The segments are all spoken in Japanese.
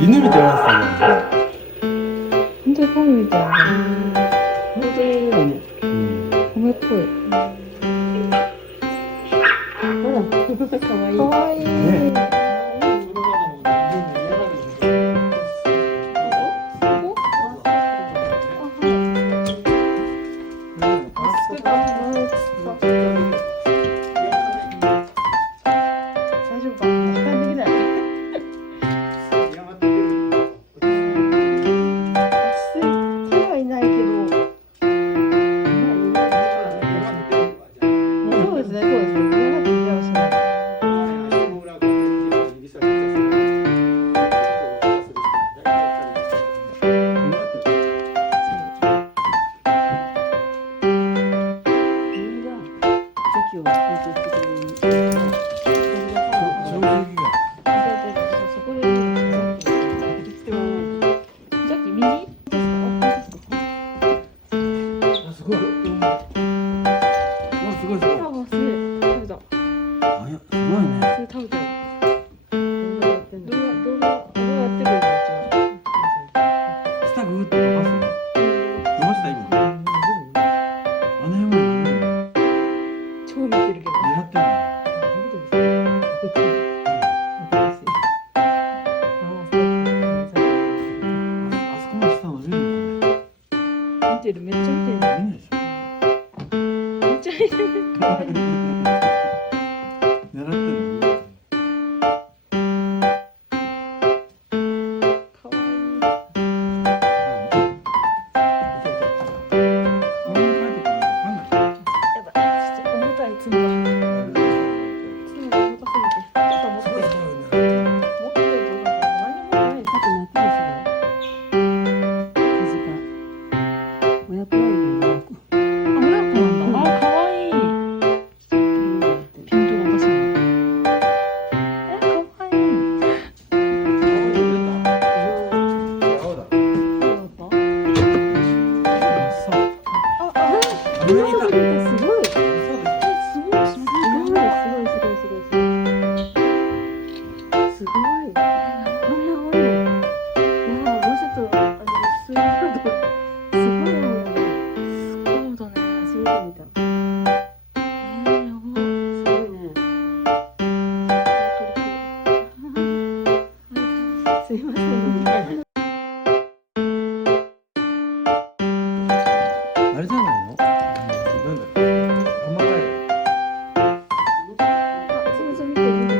犬みたいなやつだね。本当にカメみたいな。本当に犬だね。カメっぽい。かわいい。かわいい。めっちゃ見てる。めっちゃ見てる。狙ってる。かわいい。やばい、重たいつむが。つむが重たすぎて。ちょっと持って。持ってるとなんか何もない。あと泣くですよ。親子ライブの親子。あ、親子なんだ。あ、かわいい。ピントがおかしいな。かわいい。すいません。あれじゃないの？なんだっけ？浜カエル。すみません、見て見て。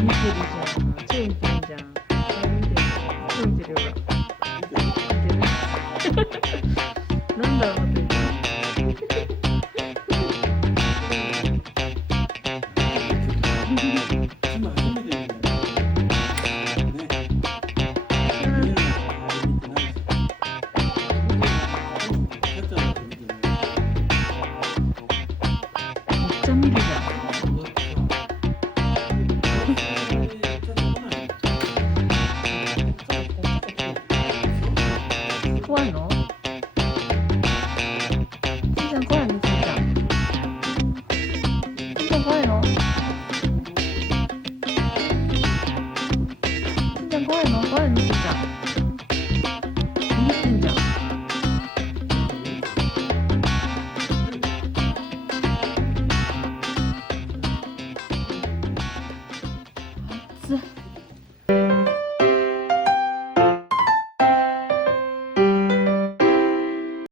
見てるじゃん。超見てるじゃん。超見てるよ。